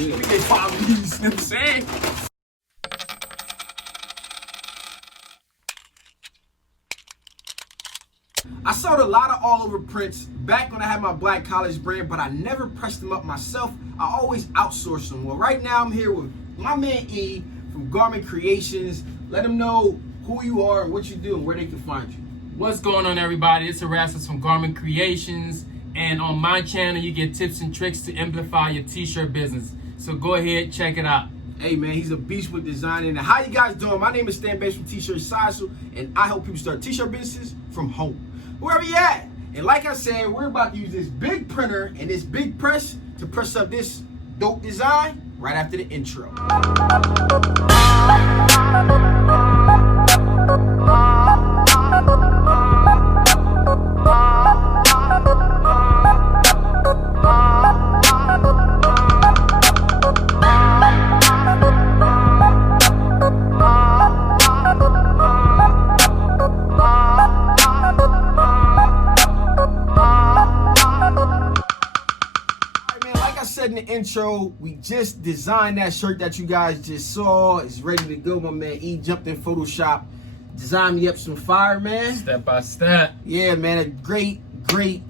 Yeah. We get 5 of these, you know what I'm saying? I sold a lot of all over prints back when I had my Black College brand, but I never pressed them up myself. I always outsourced them. Well, right now I'm here with my man E from Garment Creations. Let them know who you are, what you do, and where they can find you. What's going on, everybody? It's Erasmus from Garment Creations, and on my channel you get tips and tricks to amplify your t-shirt business. So go ahead, check it out. Hey man, he's a beast with designing. And how you guys doing? My name is Stan Bates from T-Shirt Sizable, and I help people start t-shirt businesses from home, wherever you at. And like I said, we're about to use this big printer and this big press to press up this dope design right after the intro. In the intro, we just designed that shirt that you guys just saw. It's ready to go. My man E jumped in Photoshop, designed me up some fire, man. Step by step. Yeah, man, a great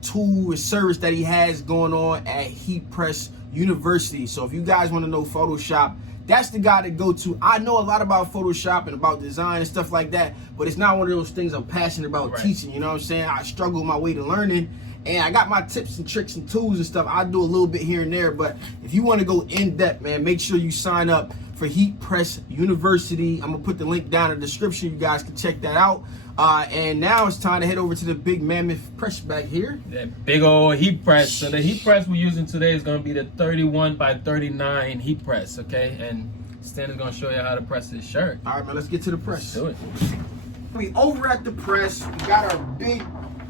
tool and service that he has going on at Heat Press University. So if you guys want to know Photoshop, that's the guy to go to. I know a lot about Photoshop and about design and stuff like that, but it's not one of those things I'm passionate about teaching, you know what I'm saying? I struggle my way to learning. And I got my tips and tricks and tools and stuff. I do a little bit here and there, but if you want to go in depth, man, make sure you sign up for Heat Press University. I'm gonna put the link down in the description. You guys can check that out. And now it's time to head over to the big mammoth press back here. That big old heat press. So the heat press we're using today is gonna be the 31 by 39 heat press, okay? And Stan is gonna show you how to press this shirt. All right, man, let's get to the press. Let's do it. We over at the press. We got our big,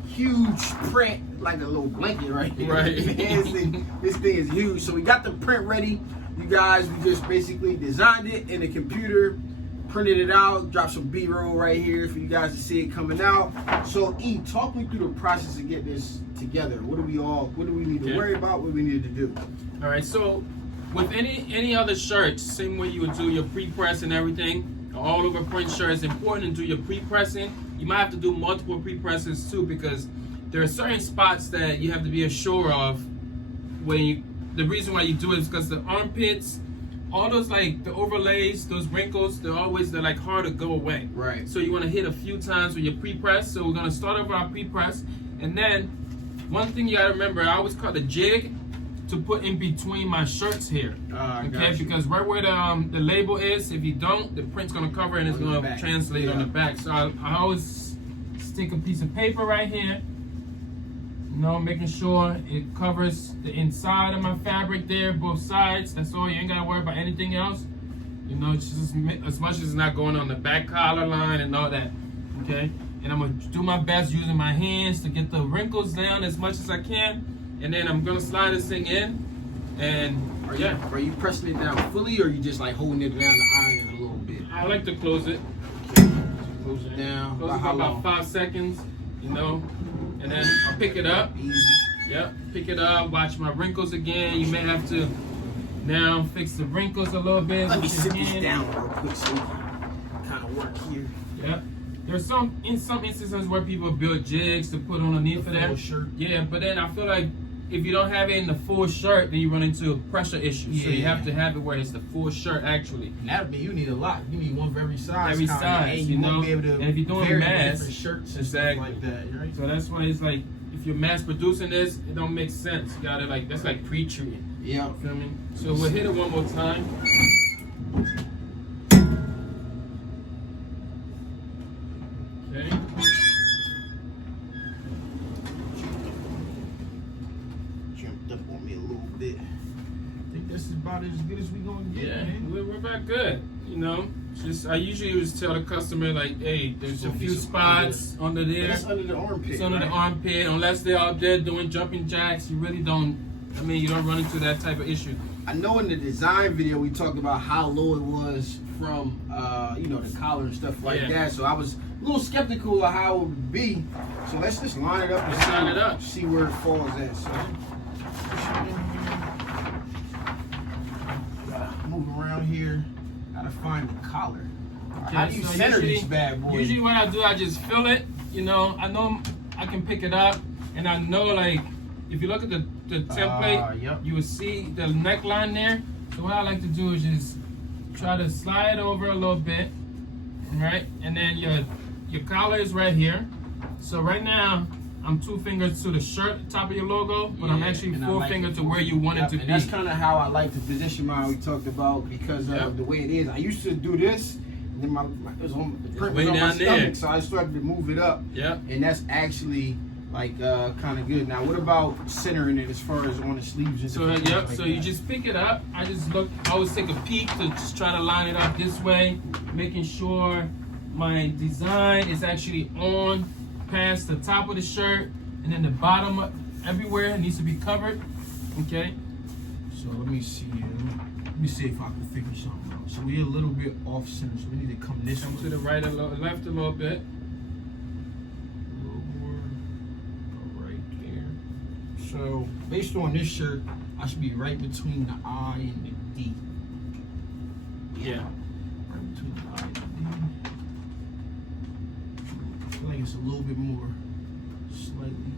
huge print, like a little blanket right here. Right. This thing is huge. So we got the print ready. You guys, we just basically designed it in the computer, printed it out, dropped some B-roll right here for you guys to see it coming out. So E, talk me through the process of getting this together. What do we need to worry about? What do we need to do? All right, so with any other shirts, same way you would do your pre-press and everything, all over print shirts, it's important to do your pre-pressing. You might have to do multiple pre-presses too, because there are certain spots that you have to be assured of when the reason why you do it is because the armpits, all those like the overlays, those wrinkles, they're like hard to go away. Right. So you want to hit a few times with your pre-press. So we're gonna start over our pre-press, and then one thing you gotta remember, I always cut the jig to put in between my shirts here. Okay, because right where the label is, if you don't, the print's gonna cover and it's gonna translate on the back. So I always stick a piece of paper right here, you know, making sure it covers the inside of my fabric there, both sides. That's all. You ain't gotta worry about anything else. You know, it's just as much as it's not going on the back collar line and all that. Okay, and I'm gonna do my best using my hands to get the wrinkles down as much as I can. And then I'm gonna slide this thing in, and Are you pressing it down fully, or are you just like holding it down to iron it a little bit? I like to close it. Close it down. Close it for about 5 seconds, you know, and then I'll pick it up. Easy. Yep, pick it up. Watch my wrinkles again. You may have to now fix the wrinkles a little bit. Let me sit this down real quick so we can kind of work here. Yep. There's some instances where people build jigs to put underneath of that. Shirt. Yeah, but then I feel like if you don't have it in the full shirt, then you run into pressure issues. So you have to have it where it's the full shirt actually. And that'd be, you need a lot. You need one for every size. Every size, and you know. Won't be able to and if you're doing mass, different shirts exactly. and stuff like that, right? So that's why it's like, if you're mass producing this, it don't make sense. You gotta like, that's like pre-treating. Yeah. You feel me? So we'll hit it one more time. Okay. Jumped up on me a little bit. I think this is about as good as we gonna get. Yeah, man. we're about good. You know, just I usually always tell the customer like, hey, there's a few spots under there. That's under the armpit. It's under the armpit. Unless they're out there doing jumping jacks, you really don't. I mean, you don't run into that type of issue. I know in the design video we talked about how low it was from, you know, the collar and stuff like that. So I was a little skeptical of how it would be. So let's just line it up and see where it falls at. So Gotta find the collar. Okay, How do you so center this bad boy? Usually what I do, I just fill it. You know I can pick it up, and I know like if you look at the template, yep. you will see the neckline there. So what I like to do is just try to slide over a little bit, right? And then your collar is right here. So right now I'm 2 fingers to the shirt, top of your logo, but I'm actually 4 fingers to where you want it to be. And that's kind of how I like the position mine we talked about, because of the way it is. I used to do this, and then it was on the print was on my stomach, so I started to move it up. Yeah. And that's actually like kind of good. Now, what about centering it as far as on the sleeves? And so like so you just pick it up. I always take a peek to just try to line it up this way, making sure my design is actually on past the top of the shirt, and then the bottom everywhere needs to be covered. Okay. So let me see here. Let me see if I can figure something out. So we're a little bit off center, so we need to come this way. To the right, left a little bit. A little more right there. So based on this shirt, I should be right between the I and the D. Yeah. Right between the I and the D. I feel like it's a little bit more, slightly.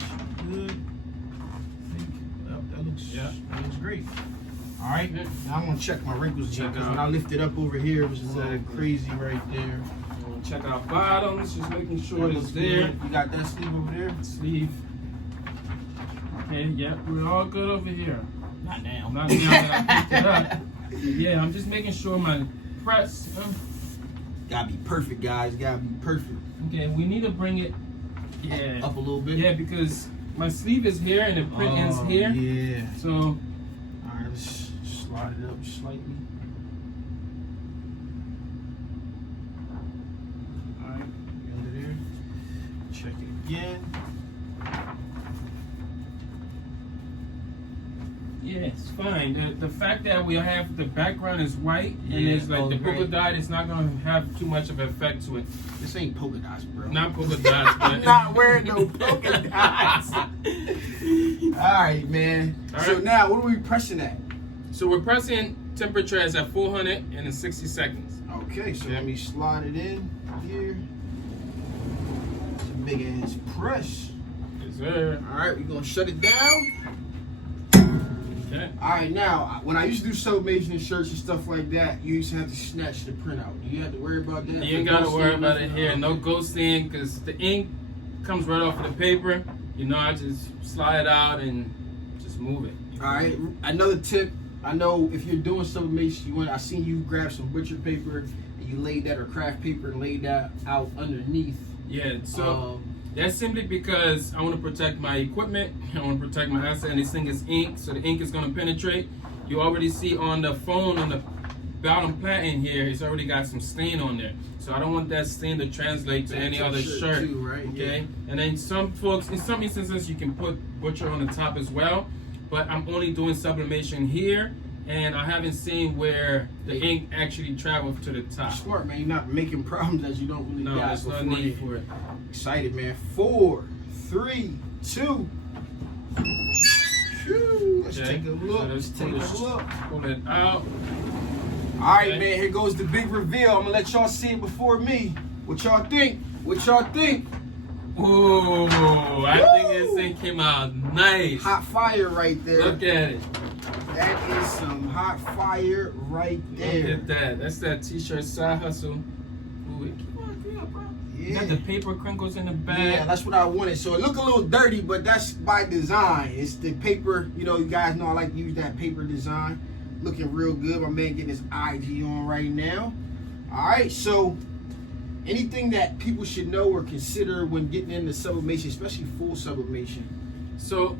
All right. Good. That looks great. All right, now I'm gonna check my wrinkles again, because when I lift it up over here, it was crazy right there. Check our bottoms, just making sure it's there. You got that sleeve over there? Sleeve. Okay, yeah, we're all good over here. Not now. Not now that I picked it up. Yeah, I'm just making sure my press. Gotta be perfect, guys. Gotta be perfect. Okay, we need to bring it. Up a little bit. Yeah, because my sleeve is here and the print ends here. Yeah. So. All right, let's slide it up slightly. All right, under there. Check it again. Yeah, it's fine. The fact that we have the background is white and it's like the polka dot, it's not gonna have too much of an effect to it. This ain't polka dots, bro. Not polka dots, but I'm not wearing no polka dots. All right, man. All So right. now, what are we pressing at? So we're pressing temperature as at 400 and in 60 seconds. Okay, so let me slide it in here. It's a big ass press. Yes, sir. All right, we're gonna shut it down. Okay. All right, now, when I used to do sublimation shirts and stuff like that, you used to have to snatch the print out. Do you have to worry about that? You ain't gotta worry about it here. No ghosting, because the ink comes right off of the paper. You know, I just slide it out and just move it. All right, another tip. I know if you're doing sublimation, I seen you grab some butcher paper and you laid that, or craft paper, and laid that out underneath. Yeah, so that's simply because I want to protect my equipment, I want to protect my asset, and this thing is ink, so the ink is going to penetrate. You already see on the phone, on the bottom pattern here, it's already got some stain on there. So I don't want that stain to translate to any other shirt. Too, right? Okay? Yeah. And then some folks, in some instances, you can put butcher on the top as well, but I'm only doing sublimation here, and I haven't seen where the ink actually traveled to the top. Smart, man. You're not making problems that you don't really got. No, there's no need for it. Excited, man. 4, 3, 2. Whew. Let's take a look. So Let's take a look. Pull it out. All right, man. Here goes the big reveal. I'm gonna let y'all see it before me. What y'all think? What y'all think? Ooh, I think this thing came out nice. Hot fire right there. Look at it. That is some hot fire right there. Look at that. That's that t-shirt side hustle. Ooh, come on, bro. You got the paper crinkles in the back. Yeah, that's what I wanted. So it look a little dirty, but that's by design. It's the paper. You know, you guys know I like to use that paper design. Looking real good. My man getting his IG on right now. All right, so anything that people should know or consider when getting into sublimation, especially full sublimation? So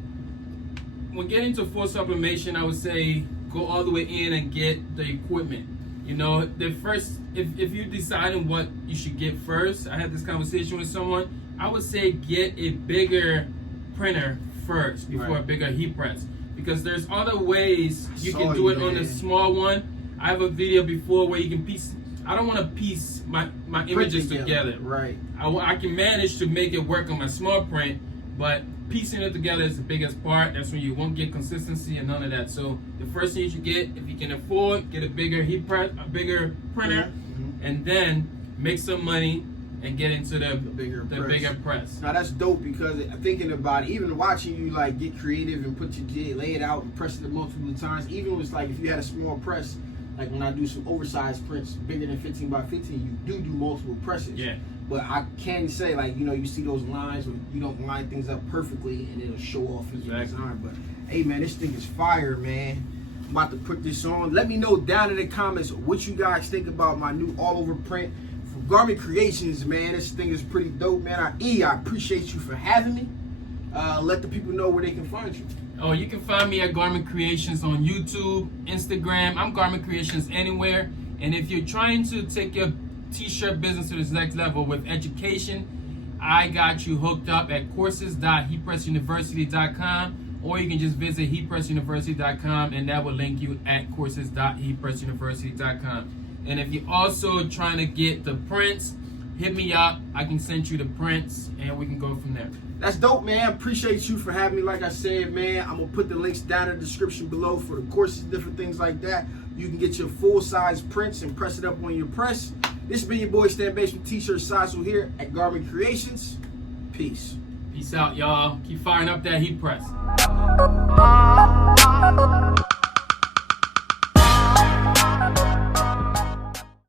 when getting to full sublimation, I would say go all the way in and get the equipment. You know, the first, if you're deciding what you should get first, I had this conversation with someone, I would say get a bigger printer first before a bigger heat press. Because there's other ways you can do it on the small one. I have a video before where you can piece, I don't want to piece my images together. Right. I can manage to make it work on my small print, but piecing it together is the biggest part. That's when you won't get consistency and none of that. So the first thing you should get, if you can afford, get a bigger heat press, a bigger printer, and then make some money and get into the bigger press. Now that's dope, because thinking about it, even watching you like get creative and put your jig, lay it out and press it multiple times. Even if it's like if you had a small press, like when I do some oversized prints bigger than 15 by 15, you do multiple presses. Yeah. But I can say, like, you know, you see those lines where you don't line things up perfectly and it'll show off in your design. But hey man, this thing is fire, man. I'm about to put this on. Let me know down in the comments what you guys think about my new all over print from Garment Creations, man. This thing is pretty dope, man. I appreciate you for having me. Let the people know where they can find you. Oh, you can find me at Garment Creations on YouTube, Instagram. I'm Garment Creations anywhere. And if you're trying to take your t-shirt business to this next level with education, I got you hooked up at courses.heatpressuniversity.com, or you can just visit heatpressuniversity.com and that will link you at courses.heatpressuniversity.com. And if you're also trying to get the prints, hit me up. I can send you the prints and we can go from there. That's dope, man. Appreciate you for having me. Like I said, man, I'm going to put the links down in the description below for the courses, different things like that. You can get your full-size prints and press it up on your press. This has been your boy Stan Bates from T-Shirt Sizel here at Garment Creations. Peace. Peace out, y'all. Keep firing up that heat press.